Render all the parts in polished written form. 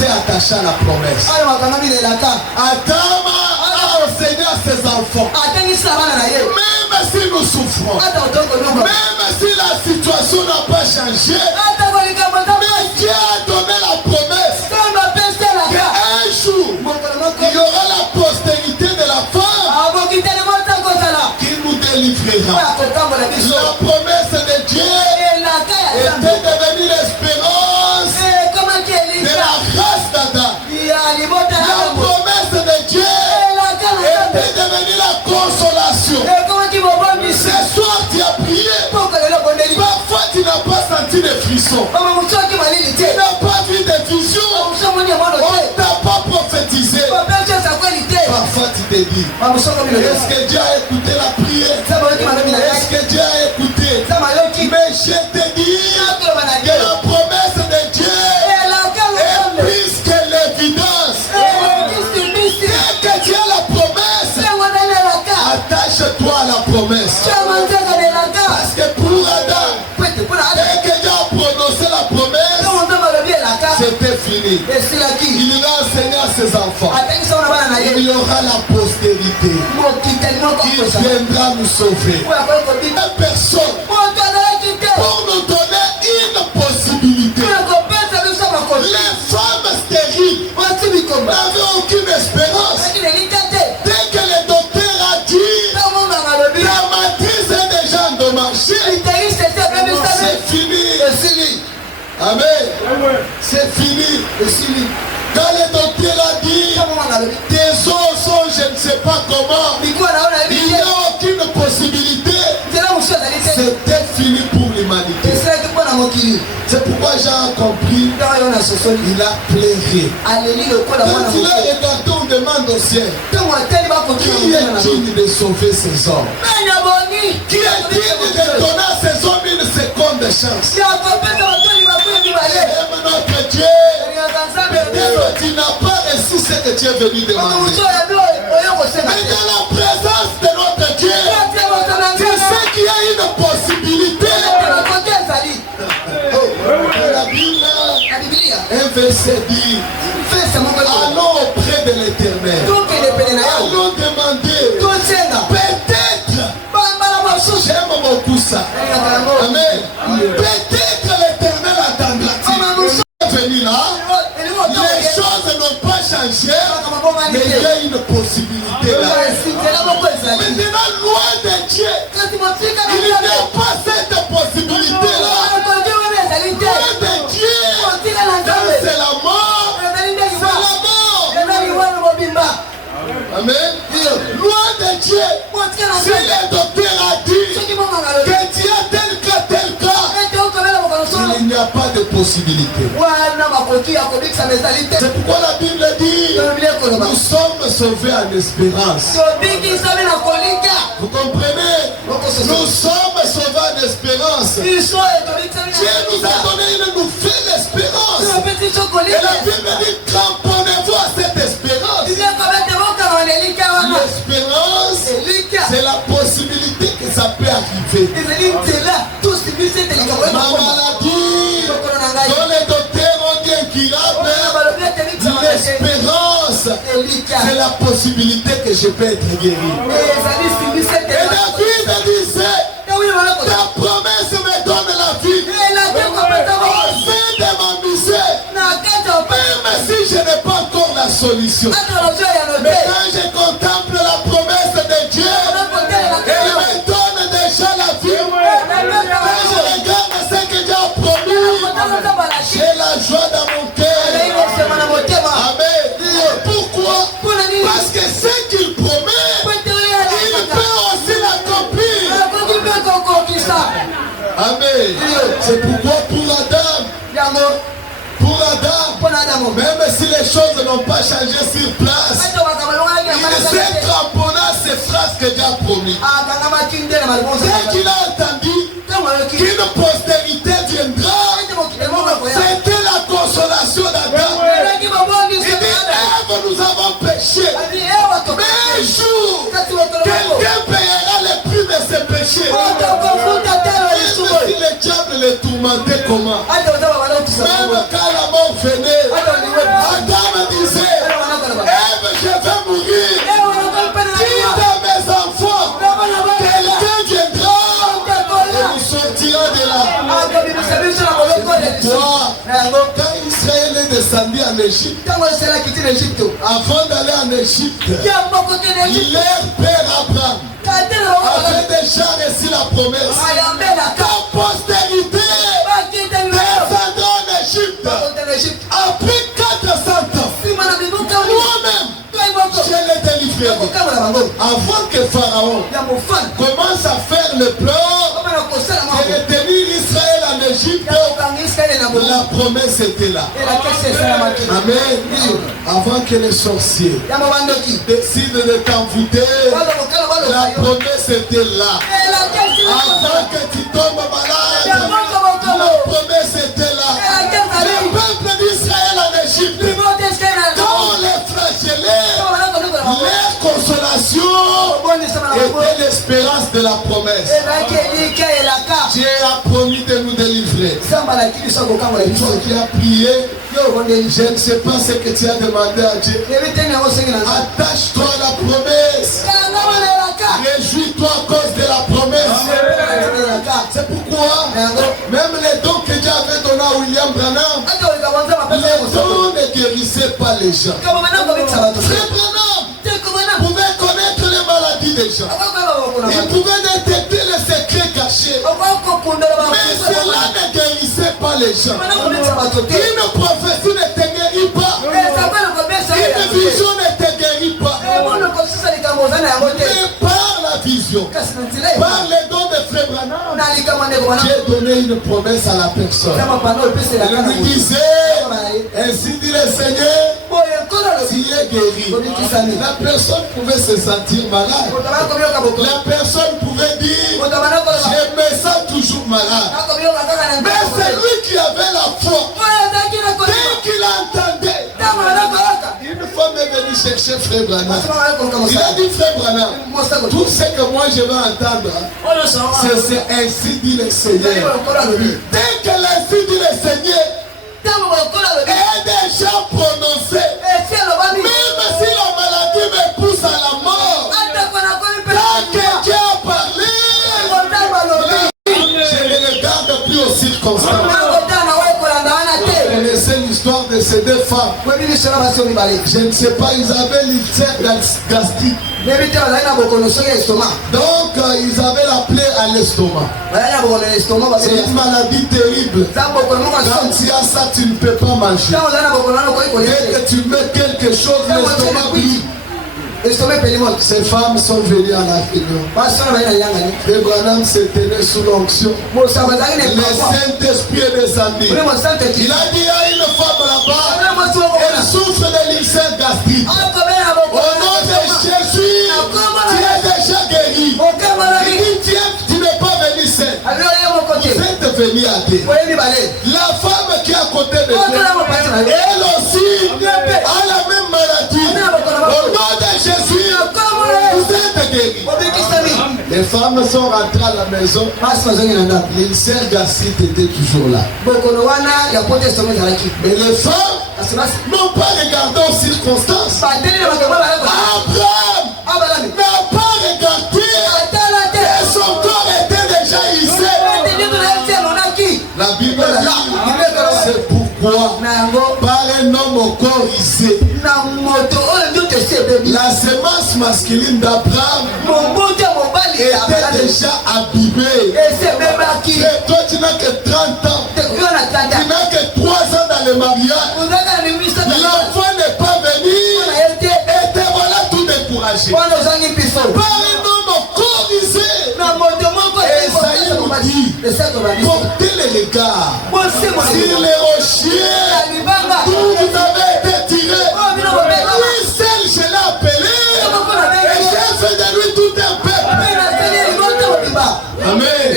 s'est attaché à la promesse. Adam a enseigné à ses enfants. Même si nous souffrons, même si la situation n'a pas changé, mais Dieu a donné la promesse qu'un jour, il y aura la postérité de la femme qui nous délivrera. La promesse de Dieu était devenue l'espérance de la race d'Adam. La promesse de Dieu était devenue la consolation. Ce soir tu as prié. Parfois tu n'as pas senti de frissons. Tu n'as pas vu de visions. On ne t'a pas prophétisé. Parfois tu te dis, est-ce que Dieu a écouté la prière? Est-ce que Dieu a écouté? Mais je te dis que la promesse de Dieu est plus que l'évidence. Dès que Dieu a la promesse, attache-toi à la promesse. Parce que pour Adam, dès que Dieu a prononcé la promesse, c'était fini. Il a enseigné à ses enfants. Il y aura la postérité qui viendra nous sauver. Une personne pour nous donner une possibilité. Les femmes stériles n'avaient aucune espérance. Dès que le docteur a dit la matrice est déjà endommagée, c'est fini. Amen. C'est fini. Quand le docteur a dit tes os sont je ne sais pas comment, il n'y a aucune possibilité, c'était fini pour l'humanité. C'est pourquoi Jean a compris, il a pleuré. Quand il a regardé, on demande au ciel, qui est digne de sauver ces hommes? Qui est digne de donner à ces hommes une seconde chance? Aime notre Dieu. Peut-être tu n'as pas reçu ce que tu es venu demander. Mais dans la présence de notre Dieu, tu sais qu'il y a une possibilité. La Bible, un verset dit, allons auprès de l'Éternel. Allons demander. Peut-être, j'aime beaucoup ça. Amen. Peut-être l'Éternel attendra-t-il. Venu là, les choses n'ont pas changé, mais il y a une possibilité là. Maintenant, loin de Dieu, il n'y a pas cette possibilité là. Loin de Dieu, c'est la mort. Amen. Loin de Dieu, si le docteur a dit que tu as tel cas, il n'y a pas de possibilité. C'est pourquoi la Bible dit nous sommes sauvés en espérance. Vous comprenez? Nous sommes sauvés en espérance. Dieu nous a donné une nouvelle espérance. Et la Bible dit cramponnez-vous à cette espérance. L'espérance, c'est la possibilité que ça peut arriver. Ma maladie, dont les docteurs ont dit incurable, l'espérance, c'est la possibilité que je peux être guéri. Et David disait, ta promesse me donne la vie. Au sein de ma misère, même si je n'ai pas encore la solution. Mais quand je contemple la promesse de Dieu, elle me donne déjà la vie. Quand je regarde ce que Dieu a promis, j'ai la joie dans mon cœur. Amen. Pourquoi? Parce que ce qu'il promet, il peut aussi l'accomplir. Amen. C'est pourquoi pour Adam, même si les choses n'ont pas changé sur place, il s'est cramponné à ces phrases que Dieu a promis. Dès qu'il a entendu qu'une postérité viendra, c'était la consolation d'Adam. Il dit, Ève, nous avons péché. Mais un jour, quelqu'un payera les prix de ses péchés. Même si le diable les tourmentait comment? Même quand la mort venait, de là. Quand Israël est descendu en Égypte, avant d'aller en Égypte, leur père Abraham avait déjà reçu la promesse. Ta postérité descendra en Égypte. Après 400 ans, moi-même, je les délivrerai. Avant que Pharaon commence à faire le plan de retenir Israël en Égypte, la promesse était là. Amen. Avant que les sorciers décident de t'envoûter, la promesse était là. Avant que tu tombes malade, la promesse était là. Le peuple d'Israël en Égypte, quand on les flagellait, leur consolation était l'espérance de la promesse. Dieu a promis de nous délivrer. Toi qui as prié, je ne sais pas ce que tu as demandé à Dieu. Attache-toi à la promesse. Réjouis-toi à cause de la promesse. C'est pourquoi même les dons que Dieu avait donnés à William Branham, les dons ne guérissaient pas les gens. Frère Branham pouvait connaître les maladies des gens. Il pouvait détecter les secrets cachés. Mais cela ne guérissait pas les gens. Une prophétie ne te guérit pas. Une vision ne te guérit pas. Mais par la vision, par les dons de Frère Branham, j'ai donné une promesse à la personne. Elle lui disait, ainsi dit le Seigneur, tu es guéri. La personne pouvait se sentir malade. La personne pouvait dire, je me sens toujours malade. Mais c'est lui qui avait la foi. Dès qu'il entendait, une femme est venue chercher Frère Branham. Il a dit, Frère Branham, tout ce que moi je vais entendre, c'est ainsi dit le Seigneur. Dès que l'ainsi dit le Seigneur est déjà prononcé, même si la maladie me pousse à la mort, tant que Dieu a parlé, je ne regarde plus aux circonstances. Vous connaissez l'histoire de ces deux femmes. Je ne sais pas, ils avaient l'ulcère gastrique. Donc ils avaient la plaie à l'estomac. C'est une maladie terrible. Quand tu as ça, tu ne peux pas manger. Dès que tu mets quelque chose, l'estomac brille. Ces femmes sont venues à la réunion. Et Branham se tenait sous l'onction. Le Saint-Esprit est descendu. Il a dit à une femme là-bas, elle souffre de l'ulcère gastrique. Au nom de Jésus, tu es déjà guéri. Il dit, tu n'es pas venu seul. Vous êtes venu à Dieu. La femme qui est à côté de toi, elle aussi a la même maladie. Au nom de Jésus, vous êtes guéris. Les femmes sont rentrées à la maison. L'ulcère gastrique était toujours là. Mais les femmes n'ont pas regardé aux circonstances. Abraham n'a pas regardé. Et son corps était déjà hissé. La Bible dit, c'est pourquoi par un homme au corps hissé, la semence masculine d'Abraham était déjà abîmée. Et toi tu n'as que 30 ans, tu n'as que 3 ans dans le mariage, l'enfant n'est pas venu et te voilà tout découragé. Par un homme au corps hissé, Esaïe nous dit, portez les regards sur les rochers d'où vous avez été tiré. Lui seul je l'ai appelé et j'ai fait de lui tout un peuple. Amen.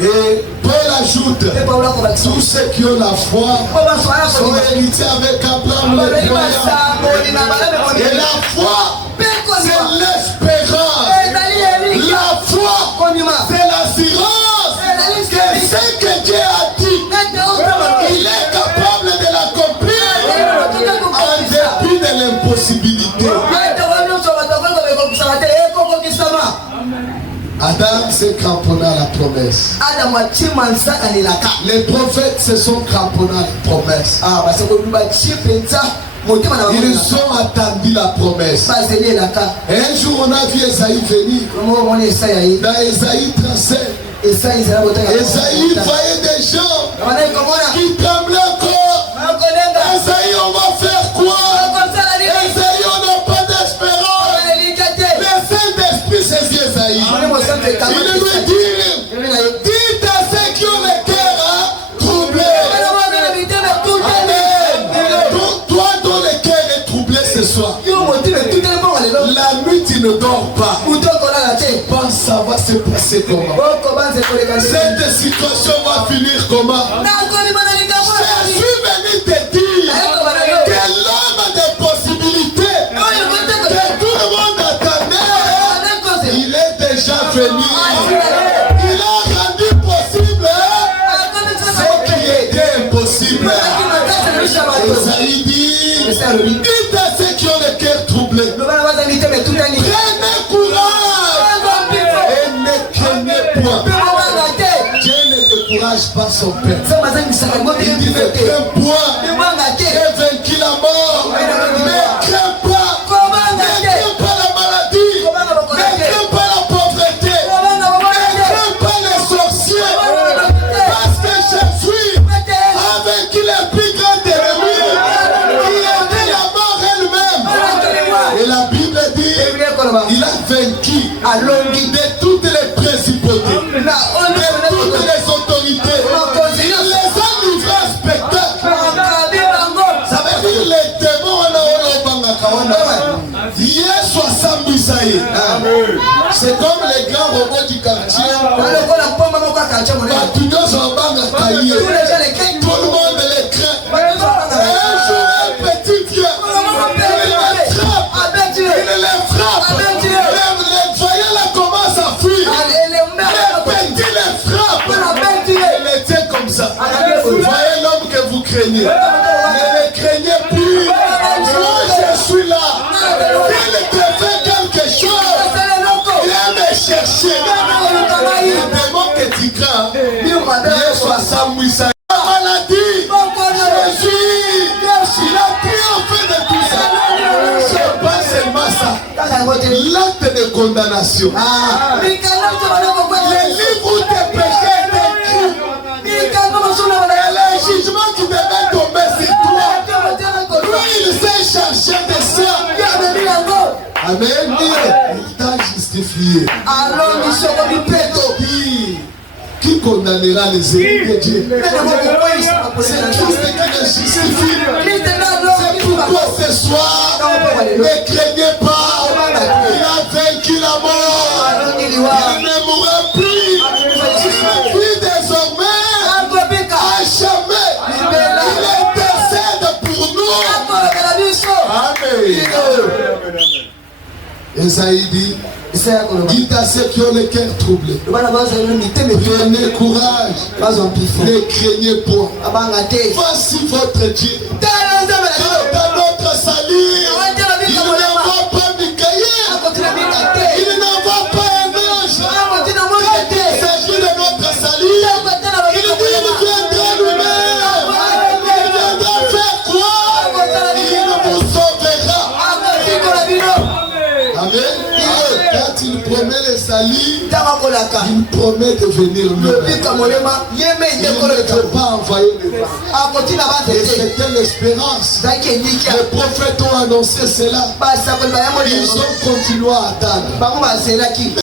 Et Paul ajoute, tous ceux qui ont la foi sont héritiers avec Abraham le croyant. Et la foi, c'est l'espérance. La foi, c'est l'assurance que ce que Dieu a dit, il est capable de l'accomplir en dépit de l'impossibilité. Adam s'est cramponné à la promesse. promesses. Les prophètes se sont cramponnés à les promesses. Ils ont attendu la promesse. Et un jour on a vu Esaïe venir. Dans Esaïe 37, Esaïe voyait des gens qui tremblaient encore. Esaïe, on va faire quoi? Esaïe, on n'a pas d'espérance. Le Saint-Esprit saisit Esaïe. Il lui dit, dites à ceux qui ont le cœur troublé. Toi dont le cœur est troublé ce soir, la nuit tu ne dors pas. Tu penses ça va se passer comment? Cette situation va finir comment? Je suis venu te dire que l'homme des possibilités que tout le monde attendait, il est déjà venu. Il a rendu possible ce qui était impossible. Esaïe dit, dites à ceux qui ont le cœur troublé, prenez courage et ne craignez point. Dieu ne décourage pas son peuple. Il dit ne crains point, j'ai vaincu la mort. Ne crains pas, ne crains pas la maladie, ne crains pas la pauvreté, ne crains pas les sorciers, parce que je suis avec les plus grands ennemis qui était la mort elle-même. Et la Bible dit, il a vaincu de toutes les principautés, de toutes les autorités. Il les a livrés à spectacle. Ça veut dire les démons c'est comme les grands robots du quartier. Tout le monde les craint. Un jour un petit vient, il les frappe. Les voyants là commencent à fuir. Les petits les frappent. Il les tient comme ça. Vous voyez l'homme que vous craignez. Ne le craignez plus. Moi je suis là. Il te fait quelque chose. Viens me chercher. Le démon que tu crains, il est 60 la maladie. Jésus, il a triomphé de tout ça. C'est pas seulement ça. L'acte de condamnation. Le livre où tes péchés étaient écrits. Et le jugement qui devait tomber sur toi. Lui, il s'est chargé de ça. Amen. Il t'a justifié. Qui condamnera les ennemis de Dieu? C'est Christ qui les justifie. C'est pourquoi ce soir, ne craignez pas. Il a vaincu la mort. Il ne mourra plus. Il vit désormais à jamais. Il intercède pour nous. Amen. Esaïe dit, dites à ceux qui ont le cœur troublé, prenez courage, ne craignez point. Voici votre Dieu. Dans notre salut, il n'envoie pas Michael, il n'envoie pas un ange. Quand il s'agit de notre salut, il dit il viendra lui-même. Il viendra faire quoi? Il vous sauvera. Amen. Quand il promet le salut, il promet de venir lui-même. Il ne peut pas envoyer les gens. Et c'était l'espérance. Les prophètes ont annoncé cela. Ils ont continué à attendre. Mais